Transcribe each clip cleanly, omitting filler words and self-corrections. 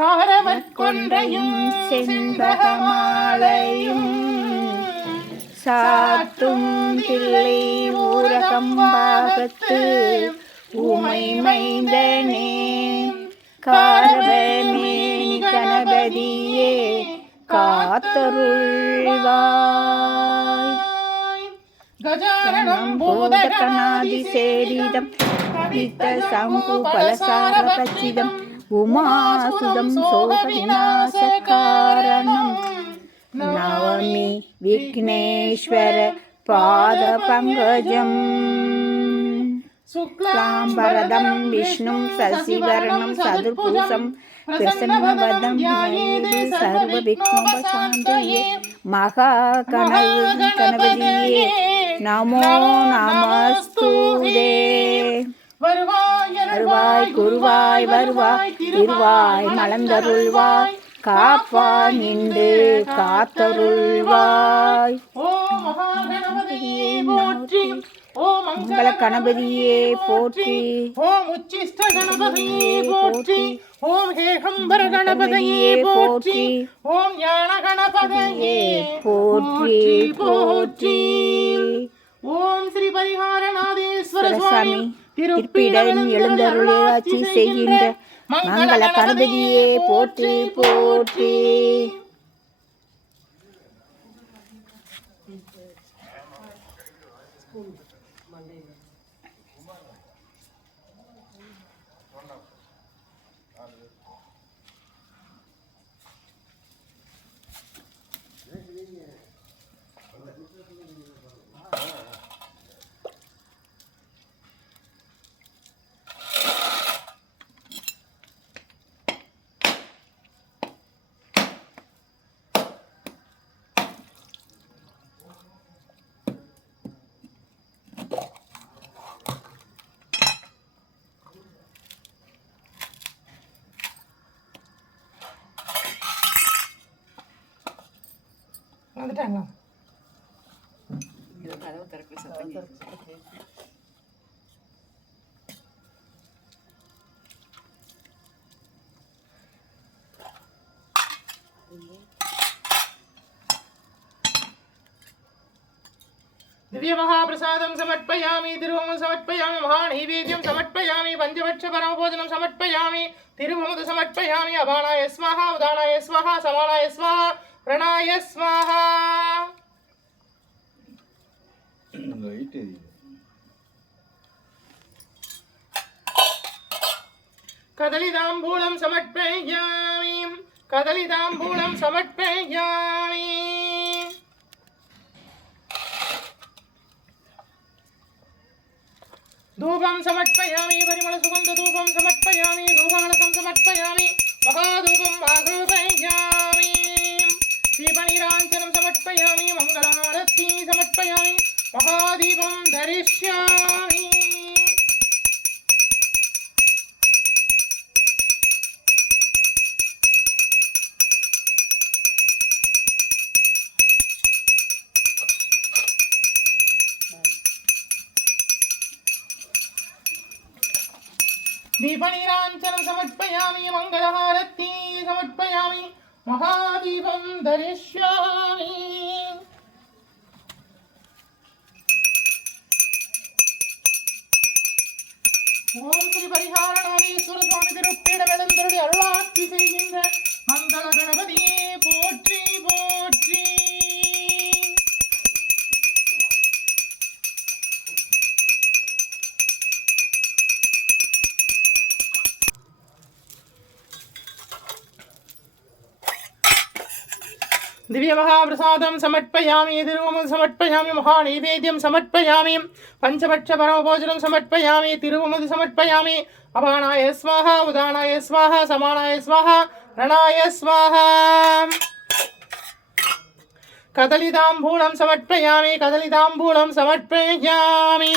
தாரவற்கொன்றையும் செண்பகமாலையும் சாத்தும் தில்லை ஊரகம்பாகத்து ஊமை மைந்தனே காரவமேனி கணபதியே காத்தருள்வாய். கஜானனம் பூதகணாதி சேரிதம் கவித்த சங்கு பலசார பச்சிதம் உமாசுதம் சோக விநாசகாரணம் நவமி விக்னேஸ்வர பாத பங்கஜம் சுக்லாம்பரதம் விஷ்ணும் சசிவர்ணம் சதுர்புஜம் பிரசன்னவதம் சர்வ விக்னோபசாந்தயே மகா கணபதியே நமோ நமஸ்துதே. வருவாய் குருவாய் வருவாய் திருவாய் மலர்ந்தருள்வாய் காப்பாய் நின்று காத்தருள்வாய். ஓம் மகாகணபதியே போற்றி, ஓம் மங்கள கணபதியே போற்றி, ஓம் உச்சிஷ்ட கணபதியே போற்றி, ஓம் ஹேகம்பர கணபதியே போற்றி, ஓம் ஞான கணபதியே போற்றி போற்றி. ஓம் ஸ்ரீ பரிகாரநாதேஸ்வர சுவாமி திருப்பிடம் எழுந்தருளாட்சி செய்கின்ற மங்கள கணபதியே போற்றி போற்றி. வந்துட்டாங்களா? दिव्य महाप्रसादं समर्पयामि, तिरुवमुद समर्पयामि, महानैवेद्यं समर्पयामि, पंचभक्ष परमभोजनं समर्पयामि, तिरुवमुद समर्पयामि. अपानाय स्वाहा, उदानाय स्वाहा, समानाय स्वाहा, प्रणय स्वाहा. कदलीताम्बूलं समर्पयामि, कदलीताम्बूलं समर्पयामि. धूपं समर्पयामि, परिमलसुगन्धधूपं समर्पयामि, धूपकलशं समर्पयामि, महाधूपं आघ्रापयामि, दीपनीराञ्जनं समर्पयामि, मङ्गलारती समर्पयामि, महादीपं धरिष्यामि. दीपनीराञ्जनं समर्पयामि, मङ्गलहारती समर्पयामि, महादीपं धरिष्यामि. ஓம் ஸ்ரீ பரிகாரநாதீஸ்வர சுவாமி திருப்பீடம் எழுந்தருளி அருளாட்சி செய்கின்ற மங்கள கணபதியே போற்றி போற்றி. दिव्य महाप्रसादं समर्पयामि, तिरुवमुद समर्पयामि, महानैवेद्यं समर्पयामि, पंचभक्ष परमभोजनं समर्पयामि, तिरुवमुद समर्पयामि. अपानाय स्वाहा, उदानाय स्वाहा, समानाय स्वाहा, ரணாய स्वाहा. कदलीताम्बूलं समर्पयामि, कदलीताम्बूलं समर्पयामि.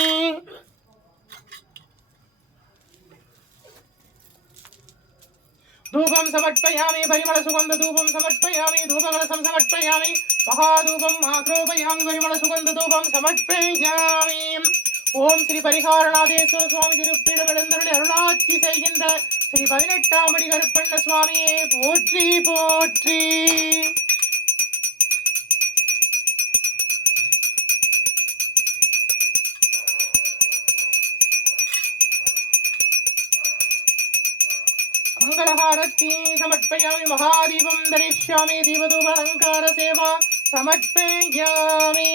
धूपं समर्पयामि, परिमलसुगन्धधूपं समर्पयामि, धूपकलशं समर्पयामि, महाधूपम् आघ्रापयामि, परिमलसुगन्धधूपं समर्पयामि. ஓம் ஸ்ரீ பரிகாரநாதேஸ்வர சுவாமி திருப்பீடம் எழுந்தருளி அருளாட்சி செய்கின்ற ஸ்ரீ 18ஆம் படி கருப்பண்ண சுவாமியே போற்றி போற்றி. मंगलहारती समर्पयामि महादीपं दरिष्यामि दीपधूपालंकार सेवा समर्पयामि.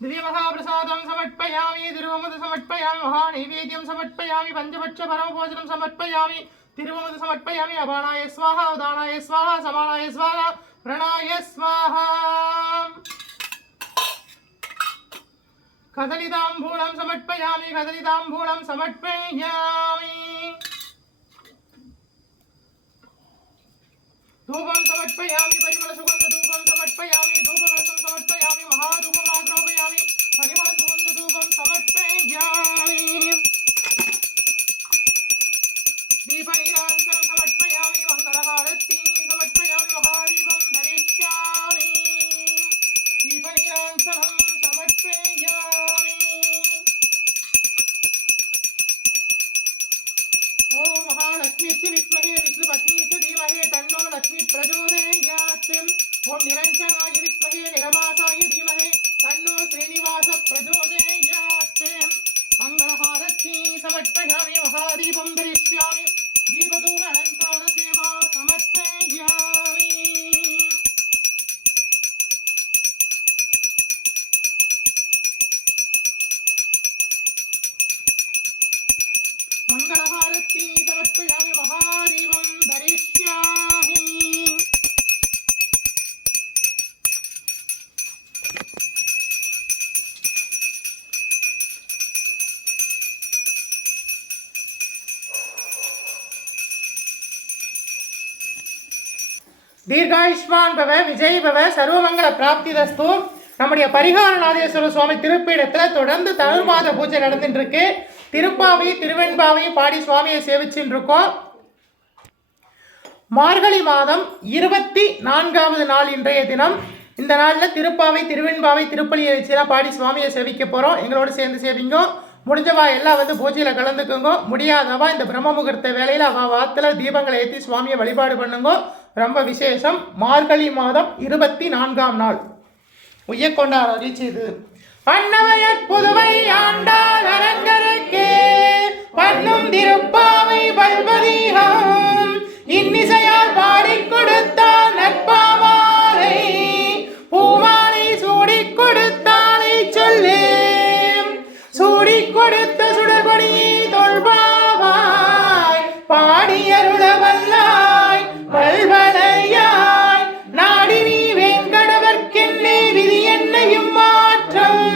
दिव्य महाप्रसादं समर्पयामि तिरुवमुद समर्पयामि महानैवेद्यं समर्पयामि पंचपक्ष परमभोजनं समर्पयामि तिरुवमुद समर्पयामि अपानाय स्वाहा उदानाय स्वाहा समानाय स्वाहा प्रणाय स्वाहा. कदलिताम्बूलं समर्पयामि कदलिताम्बूलं समर्पयामि. धूपं समर्पयामि परिमलसुगन्धधूपं समर्पयामि धूपरसं समर्पयामि महाधूपमाग्रोपयामि परिमलसुगन्धधूपं समर्पयामि. दीपनीराञ्जनं समर्पयामि मङ्गलहारती समर्पयामि महादीपं धरिष्यामि दीपनीराञ्जनं समर्पयामि. ॐ महालक्ष्मीश्च विद्महे विष्णुपत्नीश्च धीमहि तन्नो लक्ष्मी प्रचोदयात्. ॐ निरञ्जनाय विद्महे निरभासाय धीमहि तन्नो श्रीनिवास प्रचोदयात्. मंगलहारती समर्पयामि महादीपं धरिष्यामि दीपधूपालंकार सेवा समर्पयामि. मंगलहारती समर्पयामि महादीपं धरिष्यामि. दीर्घायुष्मान भव विजय भव सर्वमंगल प्राप्तिदस्तु. நம்முடைய பரிகாரநாதேஸ்வரர் சுவாமி திருப்பீடத்தில் தொடர்ந்து தமிழ் மாத பூஜை நடந்துட்டு இருக்கு. திருப்பாவை திருவெண்பாவையும் பாடி சுவாமியை சேவிச்சுட்டு இருக்கோம். மார்கழி மாதம் 24வது நாள் இன்றைய தினம். இந்த நாளில் திருப்பாவை திருவெண்பாவை திருப்பலி எழுச்சியெல்லாம் பாடி சுவாமியை சேவிக்க போகிறோம். எங்களோட சேர்ந்து சேவிங்க. முடிஞ்சவா எல்லாம் வந்து பூஜையில் கலந்துக்குங்க. முடியாதவா இந்த பிரம்ம முகூர்த்த வேலையில் அவள் வாத்தில் தீபங்களை ஏற்றி சுவாமியை வழிபாடு பண்ணுங்க. ரொம்ப விசேஷம். மார்கழி மாதம் 24ஆம் நாள் உய்யக்கொண்டார் அறிச்சது. பண்ணவையற் புதுவை ஆண்டாள் அரங்கருக்கே பண்ணும் திருப்பாவை பல்பதிகம் இன்னிசையால் பாடிக் கொடுத்தால் நற்பாமாலை பூமாலை சூடிக் கொடுத்தாலை சொல்லு சூடிக் கொடுத்த சுடர்படியை தொல்பாவாய் பாடியருள வல்லாய் பல்வளையாய் நாடி நீ வேங்கடவர்க்கென்னே விதி என்னையும் மாற்றம்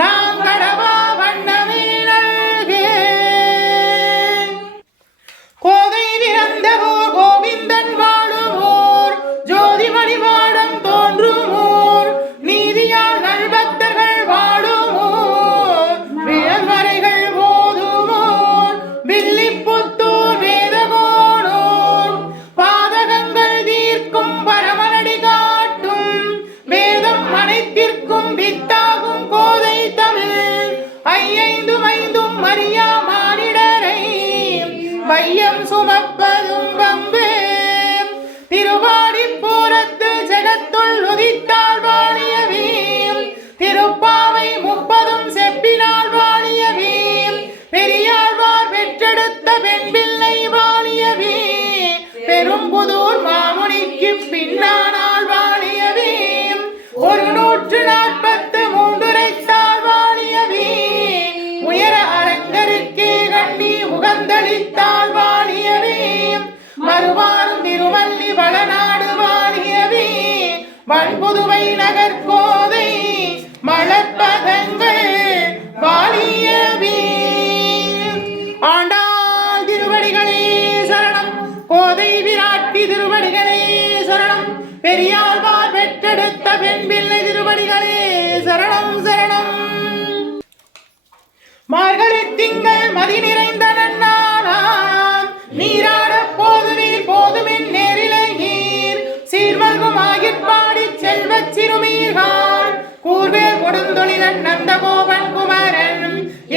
நாம் கடவா வண்ணமே நல்கே. கோதை விரந்தவோர் கோவிந்தன் வாழுவோர் ஜோதிமணி மாடம் தோன்றுமோர் நீதியால் நல்பக்தர்கள் வாழுமோர் விழமறைகள் போதுமோர் வில்லிப்புத்தூர் வேதகோணோர் பாதகங்கள் தீர்க்கும் பரமனடி காட்டும் வேதம் அனைத்திற்கும் வித்தாகும் கோதை தமிழ் ஐந்தும் மரியா மானிடரை வையம் சுமப்பதும் வம்பு திருவாடிப்பூரத்து ஜெகத்துள் உதித்தாள் வாணியவே திருப்பாவை 30 செப்பினாள் வாணியவே பெரியாழ்வார் பெற்றெடுத்த பெண் பிள்ளை வாணியவே பெரும்புதூர் மாமுனிக்கு பின்னானாள் வாணியவே 143 உரைத்தாள் வாணியவே உயர அரங்கருக்கே கண்ணி உகந்தளித்தாள் வாணியவே மறுவாரும் திருவள்ளி வளநாடு வாணியவே வன்புதுவை நகர்கோதை மலர்பதங்கள் வாணியவே. ஆண்டாள் திருவடிகளே சரணம். கோதை விராட்டி திருவடிகளே சரணம். பெரியாழ்வார் பெற்றெடுத்த பெண் பிள்ளை திருவடிகளே சரணம் சரணம். மார்கழி திங்கள் மதி நிறைந்த நன்னாளாம் மனிதன் நந்தகோபன் குமரன்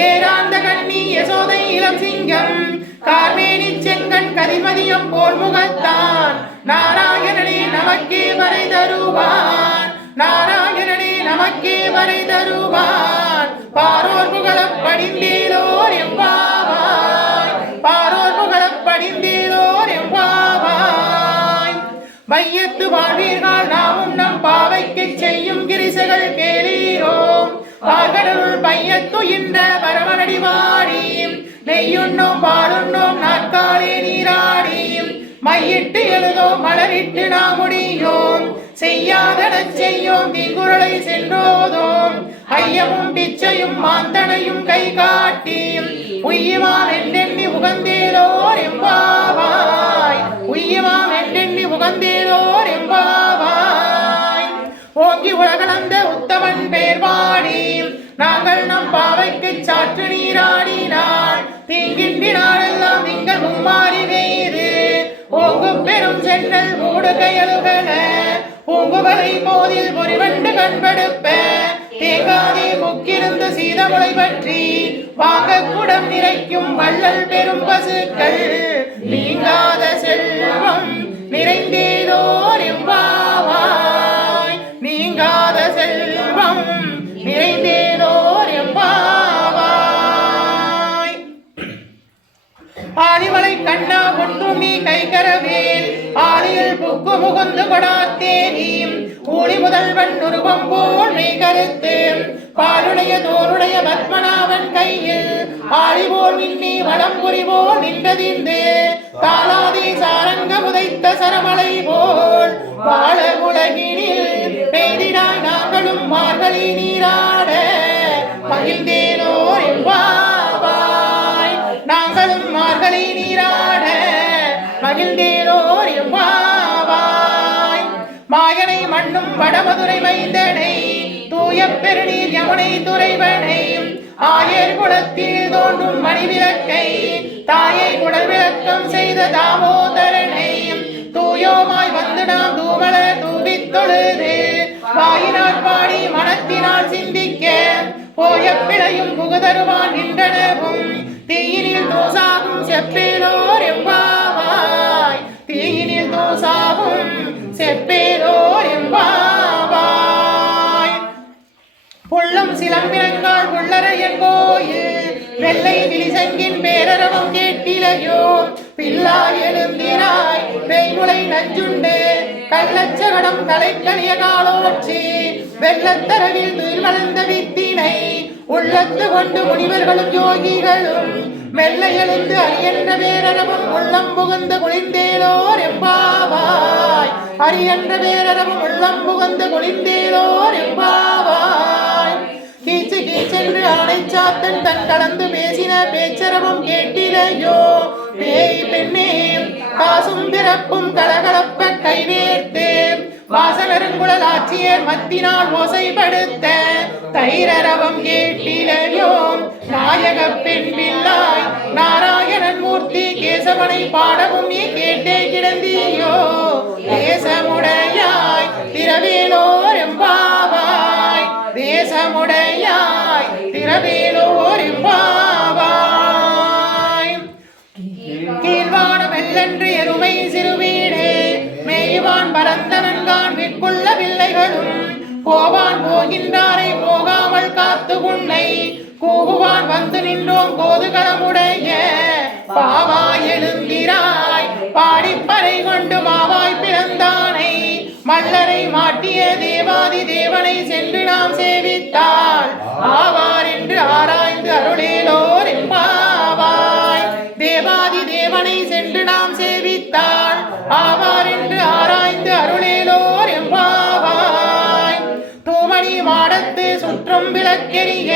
ஏராந்த கண்ணி யசோதை இளம் சிங்கம் கார்மேனி செங்கன் கதிமதியம் போல் முகத்தான் நாராயணனே நமக்கே வரை தருவான் நாராயணனே நமக்கே வரை தருவான் பாரோர் புகழப் படிந்தேலோர் எம்பாவாய் பாரோர் புகழப் படிந்தேலோர் எம்பாவாய் வையத்து வாழ்வீர்கள் நாமும் நம் பாவைக்கு செய்யும் கிரிசைகள் கேளீரோம் பார்கடலுள் பையத்துயின்ற பரமனடி வாடி நெய்யுண்ணோம் பாலுண்ணோம் நாட்காலே நீராடி மையிட்டு எழுதோம் மலரிட்டு நாம் முடியோம் செய்யாதன செய்யோம் தீங்குறளை சென்றோதோம் ஐயமும் பிச்சையும் மாந்தனையும் கை காட்டி உய்யுமாம் என்றெண்ணி உகந்தேலோர் எம்பாவாய் உய்யுமாம் என்றெண்ணி உகந்தேலோர் எம்பாவாய் ஓங்கி உலகளந்த உத்தமன் பேர் பாடி நாங்கள் நம் பாவைக்கு சாற்று நீராடினாள் தீங்கின்றி நாளெல்லாம் திங்கள் மும்மாறி வேறு ஓங்கு பெரும் சென்னல் மூடு கையலுகன பூங்குவரை போதில் பொறிவண்டு கண்படுப்ப தேங்காதே முக்கிருந்து சீதமுளை பற்றி வாங்க குடம் நிறைக்கும் வள்ளல் பெரும் பசுக்கள் நீங்காத செல்வம் நிறைந்தேலோர் எம்பாவாய் நீங்காத செல்வம் நிறைந்தேலோர் எம்பாவாய் ஆதிமலை கண்ணா ஒன்றும் நீ கைகரவேல் ஆலியில் புக்கு முகுந்து கொடாத்தேனியும் ஊழி முதல்வன் உருவம் போல் மெய் கருத்து பாலுடைய தோருடைய பத்மநாபன் கையில் ஆழி போல் மின்னி வளம் புரிவோல் நின்றதிந்து தாளாதி சாரங்க உதைத்த சரமலை போல் வாழ உலகினில் பெய்தினாய் நாங்களும் மார்கழி நீராட மகிழ்ந்தேலோர் எம்பாவாய் நாங்களும் மார்கழி நீராட மகிழ்ந்தேலோர் எம்பாவாய் மாயனை மண்ணும் வடமதுரை மைந்தனை தூய பெருநீர் யமுனை துறைவனை ஆயர் குளத்தில் தோன்றும் மணிவிளக்கை தாயை குடல் விளக்கம் செய்த தாமோதரனை தூயோமாய் வந்து நாம் தூமல தூவித் தொழுது வாயினால் பாடி மனத்தினால் சிந்திக்க போய பிழையும் புகுதருவான் நின்றனவும் தீயினில் தோசாகும் செப்பேலோர் எம்பாவாய் தீயினில் தோசாகும் செப்பேலோர் எம்பாவாய் புள்ளும் சிலம்பினங்கால் உள்ளரையன் கோயில் வெள்ளை விழிசங்கின் பேரரவம் கேட்டிலையோ பில்லாய் எழுந்திராய் பெய்முளை நஞ்சுண்டு கள்ளச்சகடம் தலைக்கணிய காலோச்சி வெள்ளத்தரவில் துயில் வளர்ந்த வித்தினை உள்ளத்து கொண்டு முனிவர்களும் யோகிகளும் மெல்ல எழுந்து அரியன்ற பேரரவும் உள்ளம் புகுந்து குளிந்தேலோர் எம்பாவாய் அரியன்ற பேரரவும் உள்ளம் புகுந்து குளிந்தேலோர் எம்பாவாய் கீச்சு கீச்சென்று ஆணை சாத்தன் தன் கலந்து பேசின பேச்சரவும் கேட்டிலையோ பேய் பெண்ணே காசும் பிறப்பும் கலகலப்ப கைவேர்த்து வாசகருங்குழல் ஆட்சியர் மத்தினால் ஓசைப்படுத்த தைரரவம் கேட்டிலையோ நாயக பெண் பிள்ளாய் நாராயணன் மூர்த்தி கேசவனை பாடவும் நீ கேட்டே கிடந்தியோ தேசமுடையாய் திரவேலோர் எம்பாவாய் தேசமுடையாய் திரவேலோர் எம்பாவாய் கீழ்வான வெள்ளன்று எருமை சிறுவீடு மேய்வான் பரந்தனன்கான் விற்குள்ள பிள்ளைகளும் போவான் போகின்றாரை போகாமல் காத்து உன்னை கூகுவான் வந்து நின்றோம் கோதுகளமுடைய பாவாய் எழுந்திராய் பாடிப்பறை கொண்டு மாவாய் பிறந்தானை மல்லரை மாட்டிய தேவாதி தேவனை சென்று நாம் சேவித்தால் ஆவார் என்று ஆராய்ந்து அருளேலோர் எம்பாவாய் தேவாதி தேவனை சென்று நாம் சேவித்தால் ஆவார் என்று ஆராய்ந்து அருளேலோர் எம்பாவாய் தூமணி மாடத்து சுற்றும் விளக்கெரிய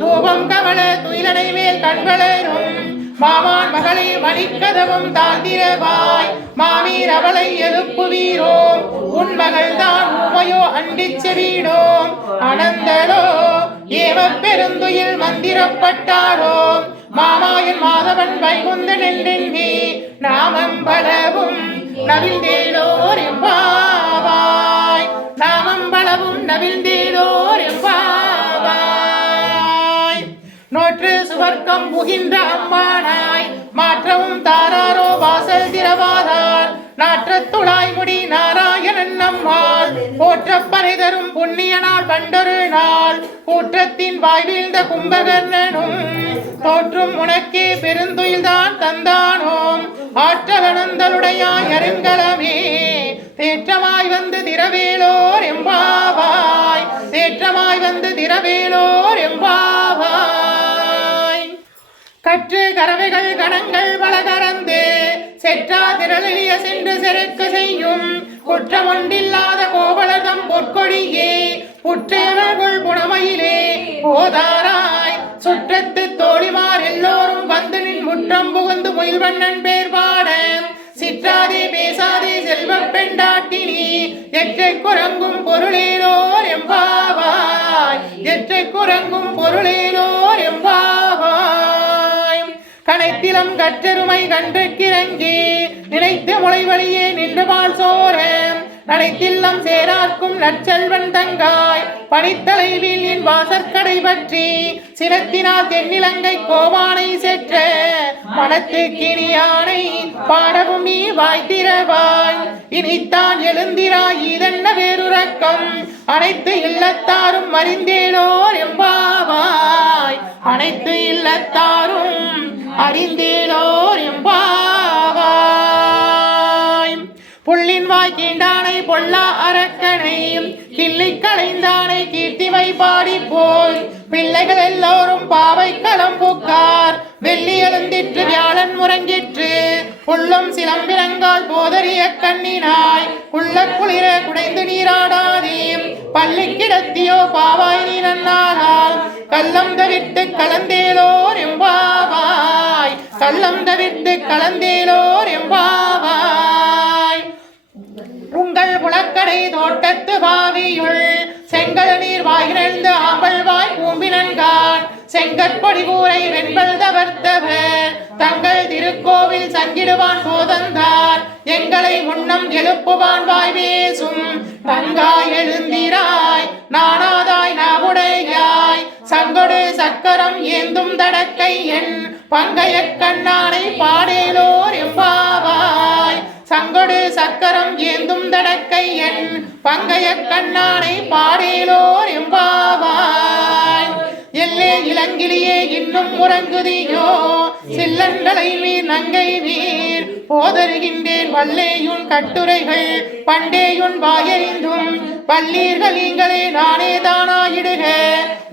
தூபம் கமல துயிலனை மேல் கண்வளரும் மாமான் மகளை மணிக்கதவும் தாழ்ந்திரவாய் மாமீர் அவளை எழுப்புவீரோம் உன் மகள் தான் உமையோ அண்டிச் செவீடோம் அனந்தலோ ஏவ பெருந்துயில் மந்திரப்பட்டாரோ மாமாயன் மாதவன் வைகுந்தன் என்றெண்ணி நாமம் பலவும் நவிழ்ந்தேலோர் எம்பாவாய் நாமம் பலவும் நவிழ்ந்தேலோர் எம்பாவாய். சுவர்க்கம் புகின்ற அம்மானாய் மாற்றவும் தாராரோ வாசல் திறவாதார் நாற்றத்துழாய் முடி நாராயணன் நம்மால் போற்றப்பனை தரும் புண்ணிய நாள் பண்டொரு நாள் கூற்றத்தின் வாய்வீழ்ந்த கும்பகர்ணனும் தோற்றும் உனக்கே பெருந்துயில்தான் தந்தானோம் ஆற்றலனந்தலுடையாய் அருங்கலமே தேற்றமாய் வந்து திரவேலோர் எம்பாவாய் தேற்றமாய் வந்து திரவேலோர் எம்பாவாய் கற்று கறவைகள் கணங்கள் பலகரந்து செற்றா திரளிய சென்று செருக்க செய்யும் குற்றமொன்றில்லாத கோவலதம் பொற்கொடியே புற்றேவர்கள் புனமையிலே போதாராய் சுற்றத்து தோழிமார் எல்லோரும் வந்து நின் முற்றம் புகுந்து முயல்வண்ணன் பேர் பாட சிற்றாதே பேசாதே செல்வப் பெண்டாட்டினி எற்றை குரங்கும் பொருளேலோர் எம்பாவாய் எற்றை குரங்கும் பொருளேலோர் எம்பாவாய் கனைத்திலம் கற்றெருமை கன்றுக்கிறங்கி நினைத்து முளைவழியே நின்று பால் சோர நடைத்தில்லம் சேரார்க்கும் நற்செல்வன் தங்காய் பனித்தலைவில் என் வாசற்கடை பற்றி சினத்தினால் தென்னிலங்கை கோவானை செற்ற மனத்து கிணியானை பாடவும் நீ வாய்த்திரவாய் இனித்தான் எழுந்திராய் இதென்ன வேறுறக்கம் அனைத்து இல்லத்தாரும் அறிந்தேலோர் எம்பாவாய் அனைத்து இல்லத்தாரும் அறிந்தேலோர் எம்பாவாய் புள்ளின் வாய் கீண்டானை பொல்லா அரக்கனை கிள்ளை களைந்தானை கீர்த்திமை பாடி போய் பிள்ளைகள் எல்லோரும் பாவை களம் புக்கார் வெள்ளி எழுந்திற்று வியாழன் முறங்கிற்று உள்ளம் சிலம்பிரங்கால் போதறிய கண்ணினாய் உள்ள குளிர குடைந்து நீராடாதே பள்ளி கிடத்தியோ பாவாய் நீ நன்னாகால் கள்ளம் தவிர்த்து கலந்தேலோர் எம்பாவாய் கள்ளம் தவிர்த்து கலந்தேலோர் எம்பாவாய் உங்கள் புலக்கடை தோட்டத்து பாவியுள் செங்கல் நீர் வாய்கிழந்து ஆம்பல் வாய் பூம்பினன்கான் செங்கற்பொடி கூரை வெண்பல் தவர்த்தவர் தங்கள் திருக்கோவில் சங்கிடுவான் போதந்தார் எங்களை முன்னம் எழுப்புவான் வாய் பேசும் தங்காய் எழுந்திராய் நானாதாய் நாவுடையாய் சங்கொடு சக்கரம் ஏந்தும் தடக்கை என் பங்கைய கண்ணானை பாடேலோர் எம்பாவாய் சங்கொடு சக்கரம் ஏந்தும் தடக்கை என் பங்கைய கண்ணானை பாடேலோர் எம்பாவாய் எல்லே இளங்கிலியே இன்னும் உறங்குதியோ சில்லன்களை வீர் நங்கை வீர் போதருகின்றேன் வல்லேயுன் கட்டுரைகள் பண்டேயுன் வாயறிந்தும் பல்லீர்கள் நீங்களே நானே தானாயிடுக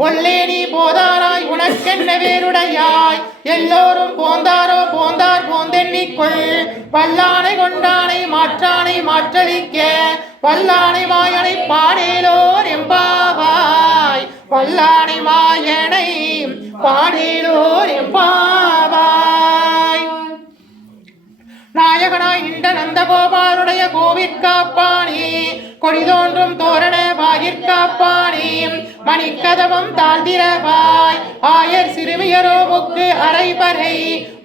ஒல்லே நீ போதாராய் உனக்கென்ன வேறுடையாய் எல்லோரும் போந்தாரோ போந்தார் போந்தெண்ணிக்கொள் வல்லானை கொண்டானை மாற்றானை மாற்றளிக்க வல்லானை மாயனை பாடேலோர் எம்பாவாய் வல்லானை மாயனை பாடேலோர் எம்பாவாய் நாயகனாய் நின்ற நந்தகோபாலுடைய கோவிற்காப்பானே கொடிதோன்றும் தோரண வாயிற்காப்பானே மணிக்கதவம் தாழ்திரவாய் ஆயர் சிறுமியரோவுக்கு அரைபறை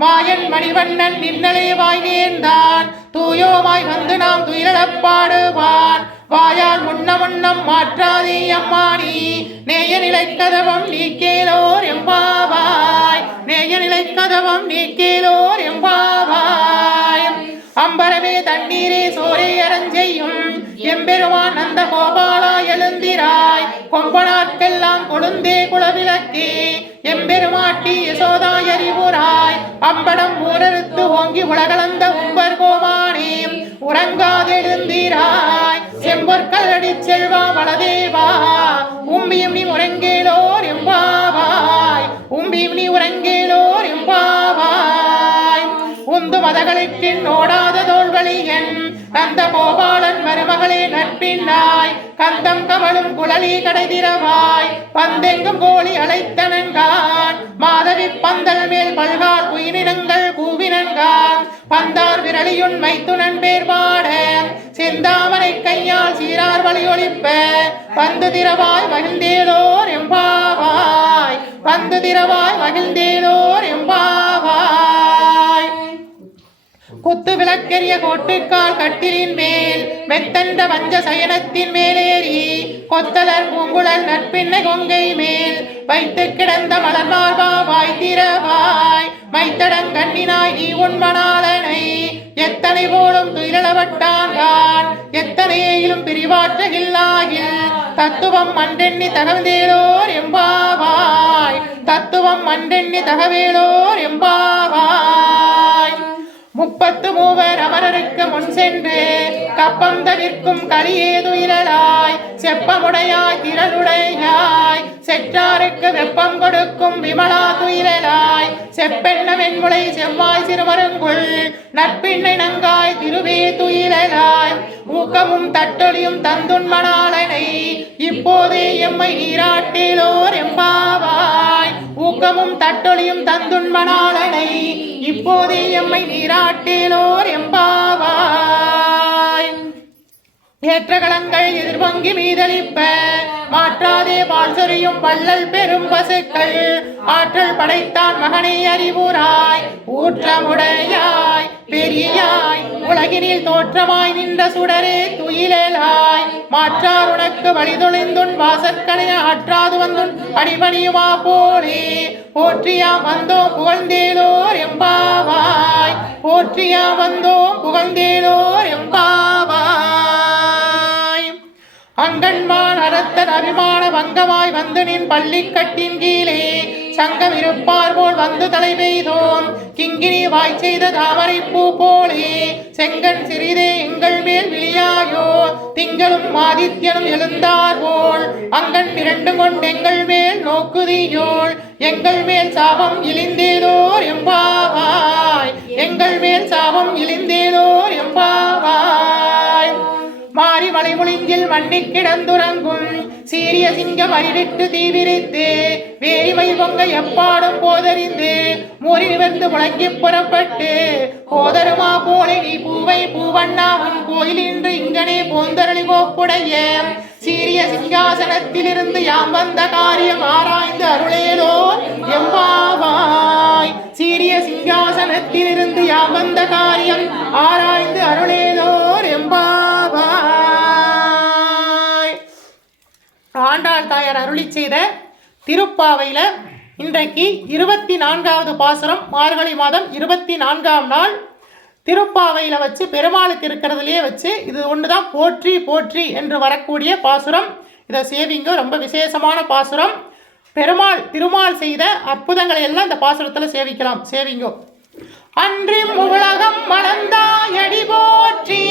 மாயன் மணிவண்ணன் நின்னலே வாய் நேர்ந்தான் தூயோமாய் வந்து நாம் துயிலப் பாடுவான் வாயால் முன்னம் மாற்றாதே அம்மானி நேய நிலை கதவம் நீக்கேலோர் எம்பாவாய் நேய நிலை கதவம் நீக்கேலோர் எம்பாவாய் அம்பரமே தண்ணீரே சோரே அரஞ்செய்யும் எம்பெருமான் நந்த கோபாலா எழுந்திராய் கொம்பனாட்கெல்லாம் கொழுந்தே குலவிளக்கே எம்பெருமாட்டி யசோதாய் அறிவுராய் அம்படம் ஊரறுத்து ஓங்கி உலகளந்த உம்பர் கோமானே உறங்காதெழுந்திராய் செம்பொற்கல்லடி செல்வா வளதேவா உம்பியும் நீ உறங்கேலோர் எம்பாவாய் உம்பியும் நீ உறங்கேலோர் எம்பாவாய் உந்து மதகளுக்கின் ஓடாத தோல்வழியன் நந்த கோபாலன் மருமகளே நட்பின்னாய் கந்தம் கமலும் குழலி கடைதிரவாய் பந்தெங்கும் கோழி அழைத்தனன்கான் மாதவி பந்தல் மேல் பல்கால் குயினினங்கள் கூவினன்கான் பந்தார் விரலியுன் மைத்துனன் பேர் பாட செந்தாமரை கையால் சீரார் வழி ஒளிப்ப பந்து திரவாய் மகிழ்ந்தேலோர் எம்பாவாய் பந்து திரவாய் மகிழ்ந்தேலோர் எம்பாவாய் குத்து விளக்கெரிய கோட்டுக்கால் கட்டிலின் மேல் மெத்தண்ட வஞ்ச சயனத்தின் மேலேறி கொத்தலர் பூங்குழல் நட்பின்னை கொங்கை மேல் வைத்து கிடந்த மலர்மார்பா வாய் திறவாய் மைத்தடங்கண்ணினாய் நீ உண்மனாளனை எத்தனை போலும் துயிலவட்டான் எத்தனையிலும் பிரிவாற்றகில்லாயில் தத்துவம் அன்றெண்ணி தகவந்தேலோர் எம்பாவாய் தத்துவம் அன்றெண்ணி தகவேலோர் எம்பாவாய் 33 அமரருக்கு முன் சென்று கப்பம் தவிர்க்கும் கலியேதுயிலாய் செப்பமுடையாய் திரளுடையாய் செற்றாருக்கு வெப்பம் கொடுக்கும் விமலா துயிலாய் செப்பெண்ண வெண்முளை செவ்வாய் சிறுமருங்குள் நட்பின்னை நங்காய் திருவே துயிலாய் ஊக்கமும் தட்டொலியும் தந்துண்மணாளனை இப்போதே எம்மை நீராட்டிலோர் எம்பாவாய் ஊக்கமும் தட்டொலியும் தந்துண்மணாளனை இப்போதே எம்மை நீராட்டிலோர் எம்பாவாய் ஏற்றகளங்கள் எதிர்வங்கி மீதளிப்ப மாற்றாதே பால் சொரியும் வள்ளல் பெரும் பசுக்கள் ஆற்றல் படைத்தான் மகனை அறிவுராய் ஊற்றமுடையாய் பெரியாய் உலகினில் தோற்றமாய் நின்ற சுடரே துயிலாய் மாற்றார் உனக்கு வழிதொழிந்துன் வாசற்கனை ஆற்றாது வந்துன் அடிபணியுமா போலே போற்றியா வந்தோம் புகழ்ந்தேலோர் எம்பாவாய் போற்றியா வந்தோம் புகழ்ந்தேலோர் எம்பாவாய் அங்கன்மான் அரத்தன் அபிமான வங்கமாய் வந்து நின் பள்ளிக்கட்டின் கீழே சங்கம் இருப்பார் போல் வந்து தலை பெய்தோம் கிங்கினி வாய் செய்த தாமரை பூ போலே செங்கன் சிறிதே எங்கள் மேல் விழியாயோ திங்களும் ஆதித்யனும் எழுந்தார் போல் அங்கன் 2 கொண்டு எங்கள் மேல் நோக்குதியோள் எங்கள் மேல் சாபம் இழிந்தேலோர் எம்பாவாய் எங்கள் மேல் சாபம் இழிந்தேலோர் எம்பாவாய் மாறி மலைமுழிஞ்சில் மண்ணி கிடந்துறங்கும் சீரிய சிங்கம் அறிவிட்டு தீவிரித்து வேரிமை பொங்க எப்பாடும் போதறிந்து மூறி நிவர்ந்து முழங்கி புறப்பட்டு போதருமா போல நீ பூவை பூவண்ணா உன் கோயில் இன்று இங்கனே போந்தரளி கோப்புடைய சீரிய சிங்காசனத்திலிருந்து யாம் வந்த காரியம் ஆராய்ந்து அருளேலோ எம்பாவாய் சீரிய சிங்காசனத்திலிருந்து யாம் வந்த காரியம் ஆராய்ந்து அருளேலோர் எம்பாவாய் ஆண்டாள் தாயார் அருளி செய்த திருப்பாவையில இன்றைக்கு 24வது பாசுரம் மார்கழி மாதம் 24ஆம் நாள் திருப்பாவையில வச்சு பெருமாளுக்கு இருக்கிறதுலையே வச்சு இது ஒண்ணுதான் போற்றி போற்றி என்று வரக்கூடிய பாசுரம். இதை சேவிங்க, ரொம்ப விசேஷமான பாசுரம். திருமால் செய்த அற்புதங்களை எல்லாம் இந்த பாசுரத்துல சேவிக்கலாம். சேவிங்கோ. அன்றிம் உலகம் மலர்ந்தாயடி போற்றி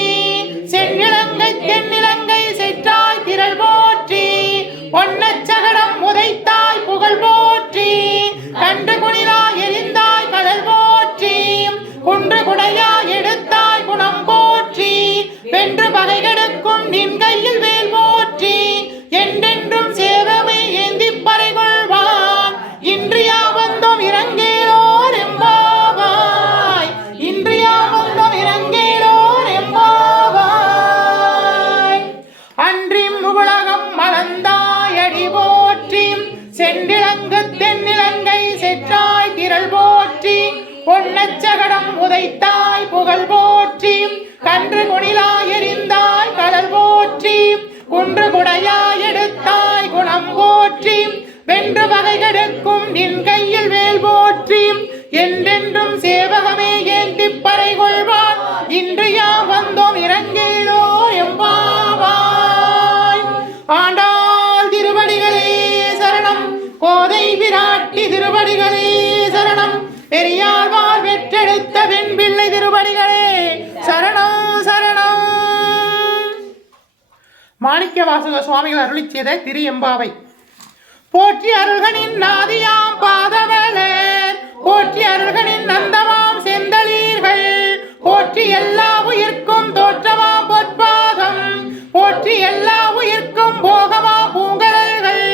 செந்நிலங்கை தென்னிலங்கை செற்றாய் திரள் போற்றி பொன்னச்சகடம் உதைத்தாய் புகழ் போற்றி கன்று குனிலா எரிந்தாய் கடல் போற்றி குன்று குடையா எடுத்தாய் குணம் போற்றி வென்று பகைகெடுக்கும் நின் கையில் வேல் போற்றி என்றென்றும் சேவமே ஏந்தி பறை கொள்வான் இன்றியா வந்தோம் இறங்கேலோர் எம்பாவாய் இன்றியா வந்தோம் இறங்கேலோர் எம்பாவாய் அன்றிம் உலகம் மலர்ந்தாயடி போற்றி சென்றிலங்கு தென்னிலங்கை செற்றாய் திரள் போற்றி பொன்னச்சகடம் உதைத்தாய் புகழ் போற்றி கன்று குணிலா எரிந்தாய் கடல் போற்றி குன்று குடையா எடுத்தாய் குணம் போற்றி வென்று வகைகெடுக்கும் நின் கையில் வேல் போற்றி என்றென்றும் சேவகமே ஏந்தி பறை கொள்வான் இன்றியா வந்தோம் இறங்கேலோ எம்பாவாய் ஆண்டாள் திருவடிகளே சரணம் கோதை விராட்டி திருவடிகளே சரணம் பெரியாழ்வார் பெற்றெடுத்த பெண் பிள்ளை திருவடிகளே சரணம் சரணம். மாணிக்கவாசக சுவாமிகள் அருளி செய்த திரு எம்பாவை. போற்றி அருள்களின் நாதியாம் பாதமலர் போற்றி அருள்களின் நந்தமாம் செந்தளீர்கள் போற்றி எல்லா உயிர்க்கும் தோற்றமாம் பொற்பாதம் போற்றி எல்லா உயிர்க்கும் போகமா பூங்கடல்கள்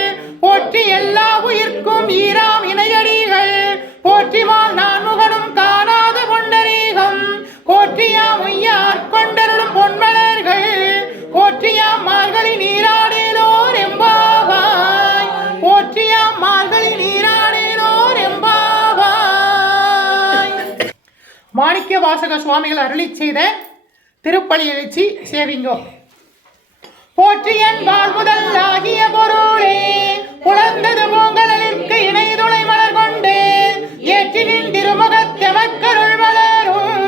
போற்றி எல்லா உயிர்க்கும் ஈராம் இணையடிகள் போற்றிமால் நான்முகனும் காணாத பொண்டரீகம் போற்றியாம் உய்யார் கொண்டருளும் பொன்மலர்கள் போற்றியாம் மார்கழி நீராடேலோர் எம்பாவாய் போற்றியாம் மார்கழி நீராடேலோர் எம்பாவாய். மாணிக்கவாசக சுவாமிகள் அருளி செய்த திருப்பலி எழுச்சி சேவிங்கோ. போற்றியன் வாழ்முதல் ஆகிய பொருளே புலர்ந்தது பூங்கடலில் எமக்கு இணை துணை மலர் கொண்டு ஏற்றினின் திருமுகத்தெமக்கருள் மலரும்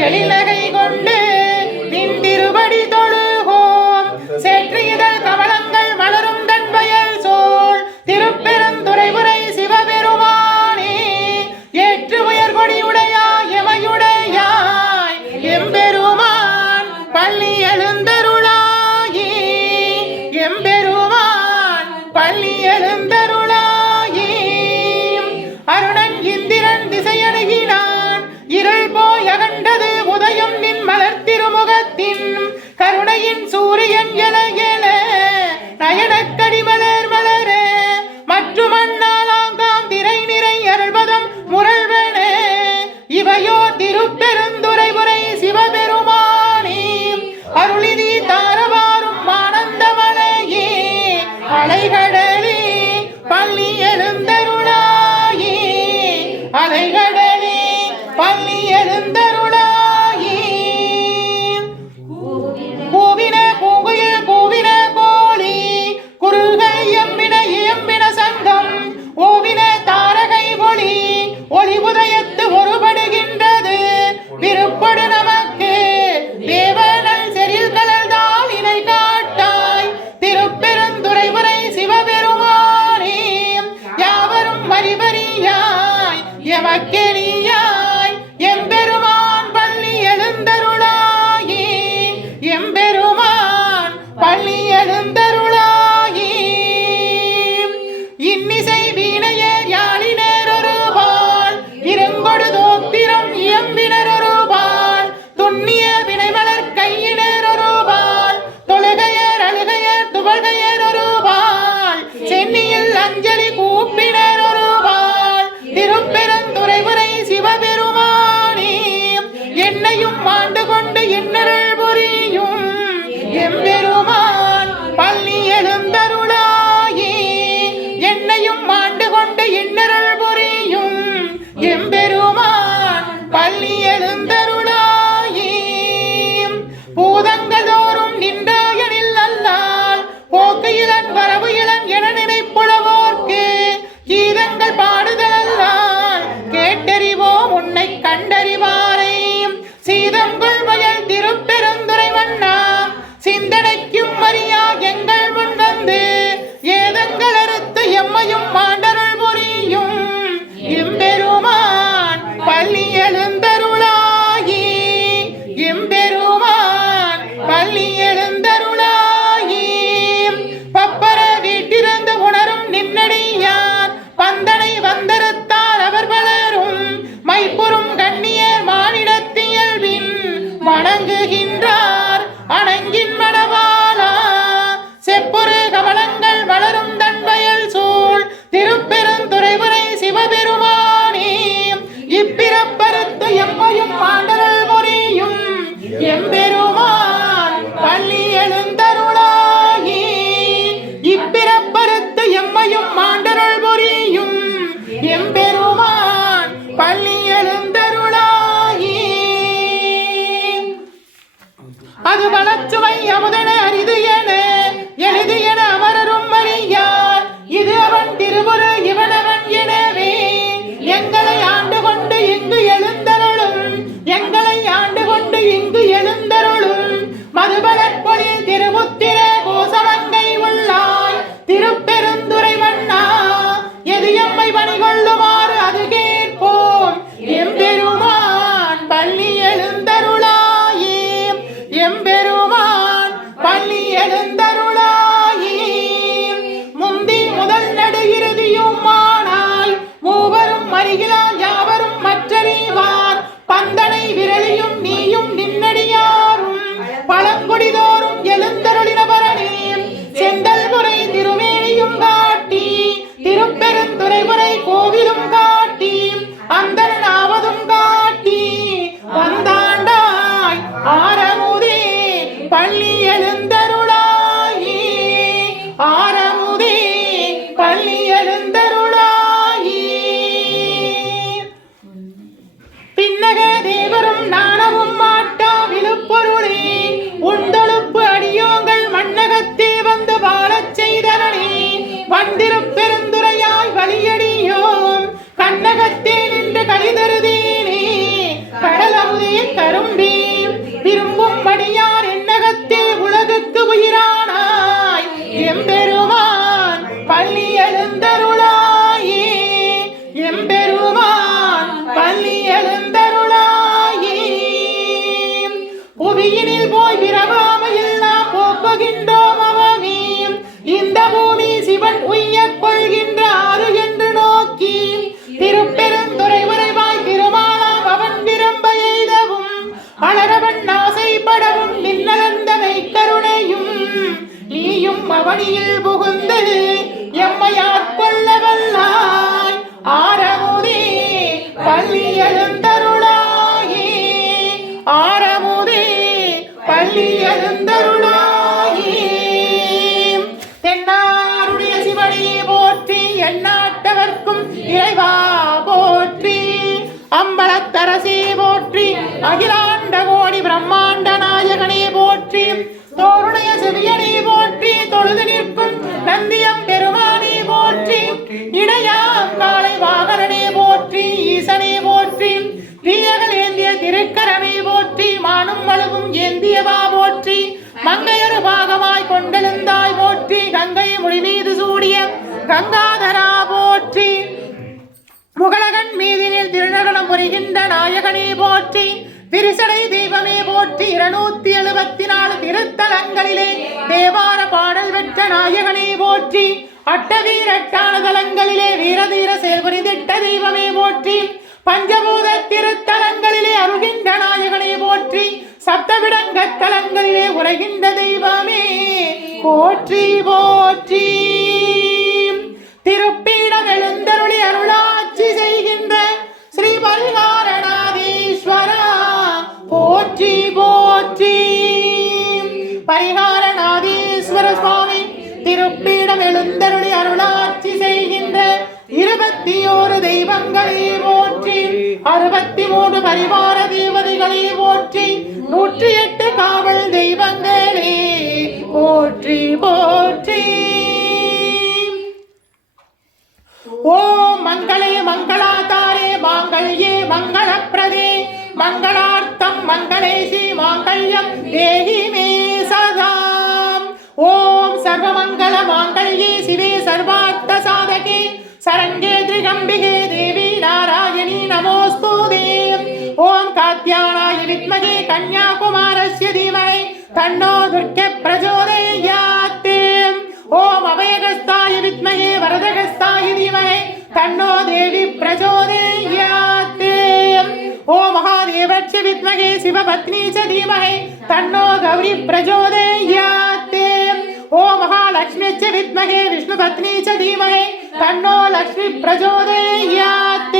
எழிலகை கொண்டு நின் திருவடி தொழுகோம் சேற்று இதழ் கமலங்கள் மலரும் தன்பயல் சோழ் திருப்பெருந்துறை உரை சிவபெருமானே ஏற்று உயர் கொடியுடையாய் எமையுடையாய் எம்பெருமான் பள்ளி எழுந்தருளாயே எம்பெருமான் பள்ளி எழுந்தருளாயே அருணன் இந்திரன் திசையணுகினான் இருள் போய் அகண்டது உதயம் நின் மலர் திருமுகத்தின் கருணையின் சூரியன் என என நயனக்கடி மலர் மலர மற்றும் அண்ணாலாங்காம் திரை நிறை அருள்வதம் முரள்வன இவையோ திருப்பெருந்துறை உரை சிவபெருமானே அருளினி தாரவாரும் ஆனந்தமலையே அலைகடலே பள்ளி எழுந்தருளாயே அலைகடலே பள்ளி எழுந்தருளாயே கூவின பூங்குயில் கூவின கோழி குருகை எம்பின சங்கம் ஓவின தாரகை ஒளி ஒளி உதயத்து ஒருபடுகின்றது விருப்படு நமக்கு தேவனல் செறில் கலர்தால் இணை காட்டாய் திருப்பெருந்துறை உரை சிவபெருமானே யாவரும் வரிவரியாய் எமக்கெளியாய் எம்பெருமான் பள்ளி எழுந்தருளாயே எம்பெருமான் பள்ளி எழுந்தருளாயே இன்னிசை வீணையர் யாழினர் ஒருபால் இருங்கொடு தோத்திரம் இயம்பினர் ஒருபால் துண்ணிய வினைமலர் கையினர் ஒருபால் தொழுகையர் அழுகையர் துவழ்கையர் ஒருபால் சென்னியில் அஞ்சலி கூப்பினர் ஒருபால் திருப்பெருந்துறை உரை சிவபெருமானே என்னையும் ஆண்டு கொண்டு இன்னருள் புரியும் எம்பெருமான் பள்ளி எழுந்தருளாயே என்னையும் ஆண்டு கொண்டு இன்னருள் புரியும் எம்பெருமான் பள்ளி எழுந்தருளாயே பூதங்கள் தோறும் நின்றாயனில் அல்லால் போக்கு இளன் வரவு இளன் என நினைப்புலவோர்க்கு கீதங்கள் பாடுதலால் கேட்டறிவோம் உன்னை கண்டறிவாரை சீதங்கள் வயல் திருப்பெருந்துறை வண்ணா சிந்தனைக்கும் மரியா எங்கள் முன் வந்து ஏதங்கள் அறுத்து எம்மையும் மாண்டருள் புரியும் எம்பெருமான் பள்ளி எழுந்தருளாயே எம்பெருமான் பள்ளி எழுந்தருளாயே பப்பர வீட்டிலிருந்து உணரும் நின்னடியார் பந்தனை வந்தறுத்தார் அவர் பலரும் மைப்புறும் கண்ணியர் மானிடத்தியல்வின் வணங்குகின்றார் அணங்கின் மணவாளா செப்புரு கமலங்கள் வளரும் தன்பயல் சூழ் திருப்பெருந்துறை உரை சிவபெருமானே இப்பிறப்பறுத்து எம்மையும் ஆண்டருள் புரியும் எம்பெருமான் பள்ளி எழுந்தருளாயே இப்பிறப்பறுத்து எம்மையும் ஆண்டருள் புரியும் எம்பெருமான் பள்ளி எழுந்தருளாயே அது வளச்சுவை அமுதன அரிது என எளிது என அமரரும் அறியார் இது அவன் திருமுரு இவனவன் எனவே எங்களை ஆண்டு கொண்டு இங்கு எழுந்தருளும் எங்களை ஆண்டு கொண்டு இங்கு எழுந்தருளும் மதுபலப்பொழில் திருமுத்திர கோசமங்கை உள்ளாய் திருப்பெருந்துறை வண்ணா எது எம்மை பணிகொள்ளுமாறு அது கேட்போம் எம்பெருமான் பள்ளி எழுந்தருளாயே எம்பெருமான் புவியினில் போய் பிறவாமையில் நாம் போக்குகின்றோம் அவமே. இந்த பூமி சிவன் உய்யக் கொள்கின்ற ஆறு என்று நோக்கி திருப்பெருந்துறை உறைவாய் திருமாலாம் அவன் விரும்ப எய்தவும் அலரவன் ஆசைப்படவும் நின்னலந்தனை கருணையும் நீயும் அவனியில் புகுந்து எம்மையாட்கொள்ள வல்லாய் ஆரமுதே பள்ளி எழுந்தருளாயே. ஆரமுதே பள்ளி எழுந்தருளாயே. தென்னாருடைய சிவனே போற்றி எந்நாட்டவர்க்கும் இறைவா போற்றி. அம்பலத்தரசே போற்றி அகிலாண்ட கோடி பிரம்மாண்ட நாயகனே போற்றி. தோருடைய செவியனே போற்றி தொழுது நிற்கும் நந்தியம் பெருமானே போற்றி. இடையாம் காலை வாகனனே போற்றி ஈசனே போற்றி. தீயகள் ஏந்திய திருக்கரமே போற்றி மானும் வலுவும் ஏந்தியவா போற்றி. மங்கையொரு பாகமாய் கொண்டெழுந்தாய் போற்றி. கங்கை முடி மீது சூடிய கங்காதரா போற்றி. முகலகன் மீதினில் திருநகனம் புரிகின்ற நாயகனே போற்றி. திரிசடை தெய்வமே போற்றி. 274 திருத்தலங்களிலே தேவார பாடல் பெற்ற நாயகனே போற்றி. அட்டவீரட்டான தலங்களிலே வீரதீர செயல்புரிந்திட்ட தெய்வமே போற்றி. பஞ்சபூத திருத்தலங்களிலே அருகின்ற நாயகனே போற்றி. சப்தவிடங்க தலங்களிலே உரைகின்ற தெய்வமே போற்றி போற்றி. திருப்பீடம் எழுந்தருளி அருளாட்சி செய்கின்ற ஸ்ரீ பரிகாரநாதீஸ்வரா போற்றி போற்றி. பரிகாரநாதீஸ்வர சுவாமி திருப்பீடம் எழுந்தருளி அருளாட்சி செய்கின்ற 21 தெய்வங்களே போற்றி. 63 பரிவார தேவதைகளே போற்றி. 108 காவல் தெய்வங்களே போற்றி போற்றி. ஓம் மங்களே மங்களாதாரே மாங்கல்யே மங்களப்ரதே மங்களார்த்தம் மங்களேசி மாங்கல்யம் தேஹி மே சதாம். ஓம் சர்வமங்கள மாங்கல்யே சிவே சர்வார்த்த சாதகே சரண்யே திரிகம்பிகே தேவி நாராயணி நமோஸ்துதே. ஓம் காத்யானாய வித்மகே கன்யாகுமாரஸ்ய தீமஹி தன்னோ துர்கே பிரச்சோதயாத். ஓம் அபயகஸ்தாய வித்மகே வரதகஸ்தாய தீமஹி தன்னோ தேவி பிரச்சோதயாத். ஓம் மகாதேவஸ்ய வித்மகே சிவபத்னி ச தீமஹி தன்னோ கௌரி பிரச்சோதயாத். ஓம் மகாலக்ஷ்மிஸ்ய வித்மகே விஷ்ணுபத்னி ச தீமஹி தன்னோ லக்ஷ்மி பிரச்சோதயாத்.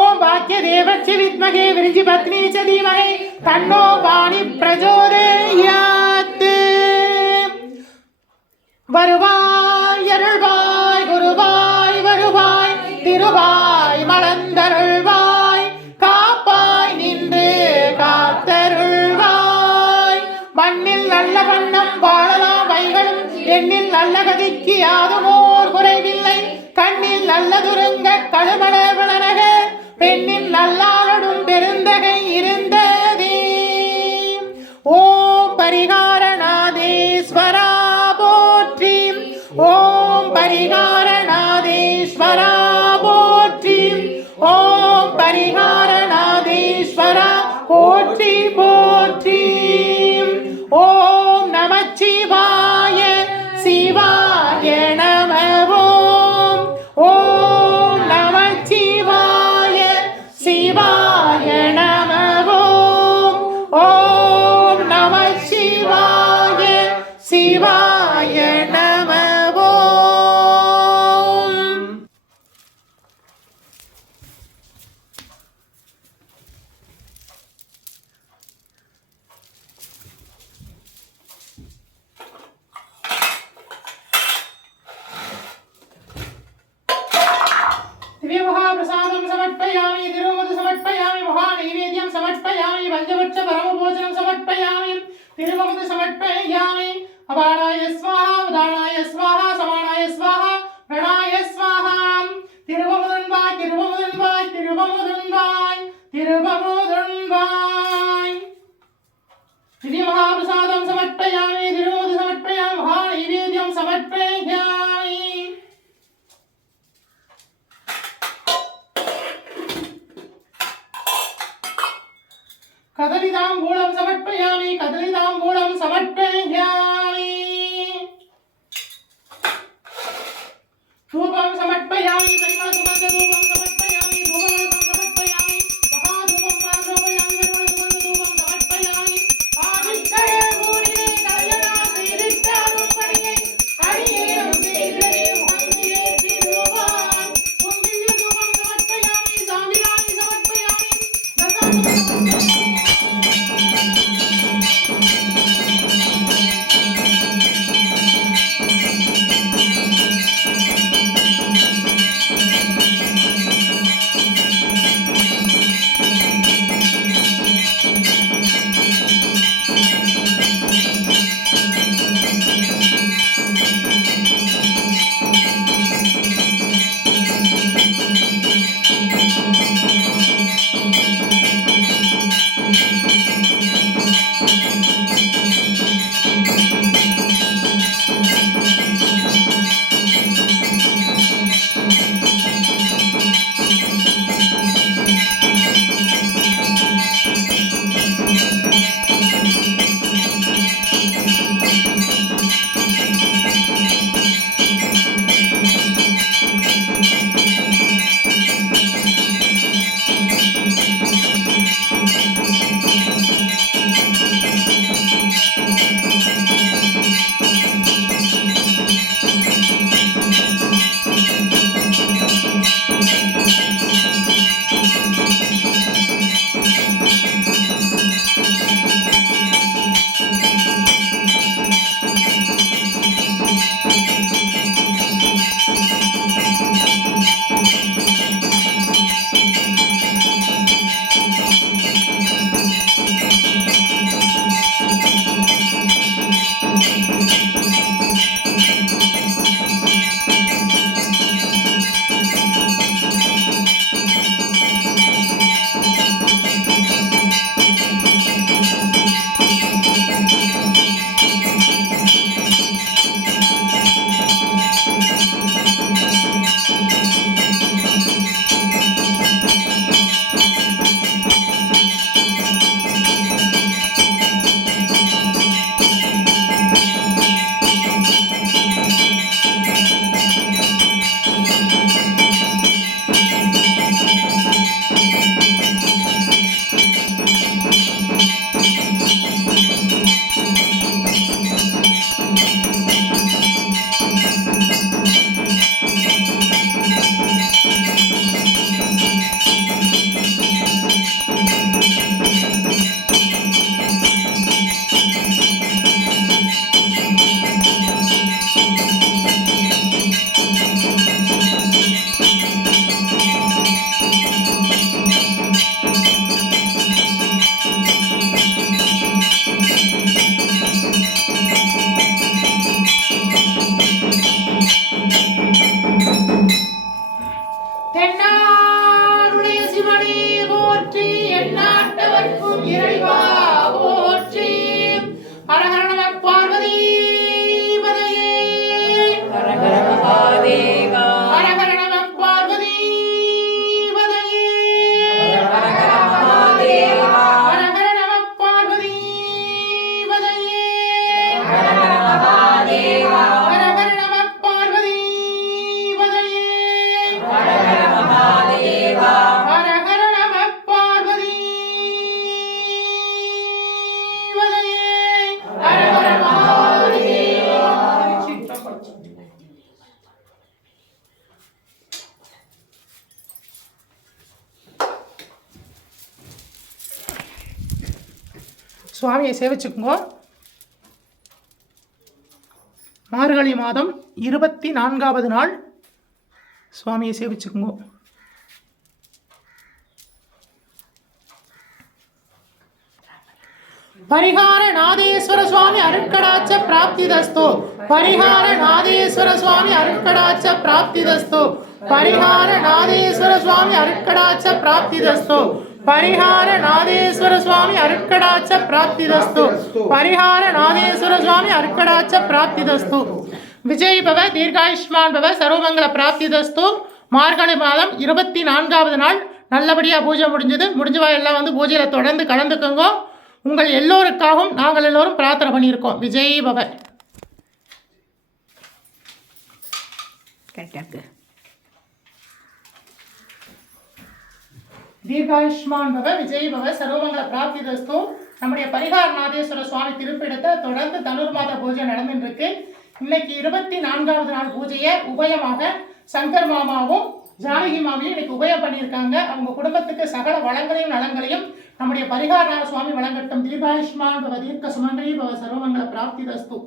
ஓம் பாக்யதேவஸ்ய வித்மகே விருஞ்சிபத்னி ச தீமஹி தன்னோ வாணி பிரச்சோதயாத். வருவாய் அருள்வாய் குருவாய் வருவாய் திருவாய் மலர்ந்தருள்வாய் காப்பாய் நின்று காத்தருள்வாய். மண்ணில் நல்ல வண்ணம் வாழலாம் வைகளும் எண்ணில் நல்ல கதிக்கு யாதுமோர் குறைவில்லை. கண்ணில் நல்ல துருங்க கழுமள வளரக பெண்ணின் நல்லாளடும் பெருந்தகை இருந்ததே. ஓம் பரிகாரநாதேஸ்வரா போற்றி. ஓம் பரிகாரநாதேஸ்வரா போற்றி. ஓம் பரிகாரநாதேஸ்வரா போற்றி போற்றி. ஓம் நமச்சிவாய சிவாய நம. ஓம் நமச்சிவாய சிவாய நம. ஓம் நமச்சிவாய சிவாய நம. दिव्य महाप्रसादं समर्पयामि. तिरुमुद समर्पयामि. महानैवेद्यं समर्पयामि. पञ्चभक्ष परमभोजनं समर्पयामि. तिरुमुद समर्पयामि. अपानाय स्वाहा उदानाय स्वाहा समानाय स्वाहा प्रणाय स्वाहा. तिरुमुदन्वाय तिरुमुदन्वाय तिरुमुदन्वाय तिरुमुदन्वाय. दिव्य महाप्रसादं समर्पयामि. तिरुमुद समर्पयामि. महानैवेद्यं समर्पयामि. कदलिदां ताम्बूलं समर्पयामि कदलीताम्बूलं समर्पयामि धूपं समर्पयामि परिमलसुगन्धधूपं समर्पयामि धूपरसं समर्पयामि महाधूपं पाद्रोपयामि परिमलसुगन्धधूपं समर्पयामि आविष्करे भूरिणे कलयनाथैरिष्टारूपणिये हरिये श्रीहरे भक्तिये श्रीरूपान् पुण्यधूपं समर्पयामि साविराणि समर्पयामि சுவாமியை சேவிச்சுக்குங்க. மார்கழி மாதம் 24வது நாள் சுவாமியை சேவிச்சுக்குங்க. பரிகார நாதேஸ்வர சுவாமி அருட்கடாட்ச பிராப்திதஸ்து. பரிகார நாதேஸ்வர சுவாமி அருட்கடாட்ச பிராப்திதஸ்து. பரிகார நாதேஸ்வர சுவாமி அருட்கடாட்ச பிராப்திதஸ்து. பரிகார நாதேஸ்வர சுவாமி அருட்கடாட்ச பிராப்திதஸ்து. பரிகார நாதேஸ்வர சுவாமி அருட்கடாட்ச பிராப்திதஸ்து. விஜய் பவ, தீர்காயுஷ்மான் பவ, சர்வமங்கல பிராப்திதஸ்து. மார்கழி மாதம் 24வது நாள் நல்லபடியாக பூஜை முடிஞ்சது. முடிஞ்சவா எல்லாம் வந்து பூஜையில் தொடர்ந்து கலந்துக்குங்க. உங்கள் எல்லோருக்காகவும் நாங்கள் எல்லோரும் பிரார்த்தனை பண்ணியிருக்கோம். விஜய் பவ. கரெக்டாக தீர்காயுஷ்மான் பவ, விஜய் பவ, சர்வமங்கல பிராப்திதஸ்து. நம்முடைய பரிகாரநாதேஸ்வர சுவாமி திருப்பிடத்தை தொடர்ந்து தனுர்மாத பூஜை நடந்துட்டு இருக்கு. இன்னைக்கு 24வது நாள் பூஜையை உபயமாக சங்கர் மாமாவும் ஜானகி மாமியும் இன்னைக்கு உபயம் பண்ணியிருக்காங்க. அவங்க குடும்பத்துக்கு சகல வளங்களையும் நலங்களையும் நம்முடைய பரிகாரநாத சுவாமி வழங்கட்டும். தீர்காயுஷ்மான் பவ, தீர்க்க சுமங்கலி பவ, சர்வமங்கல பிராப்திதஸ்து.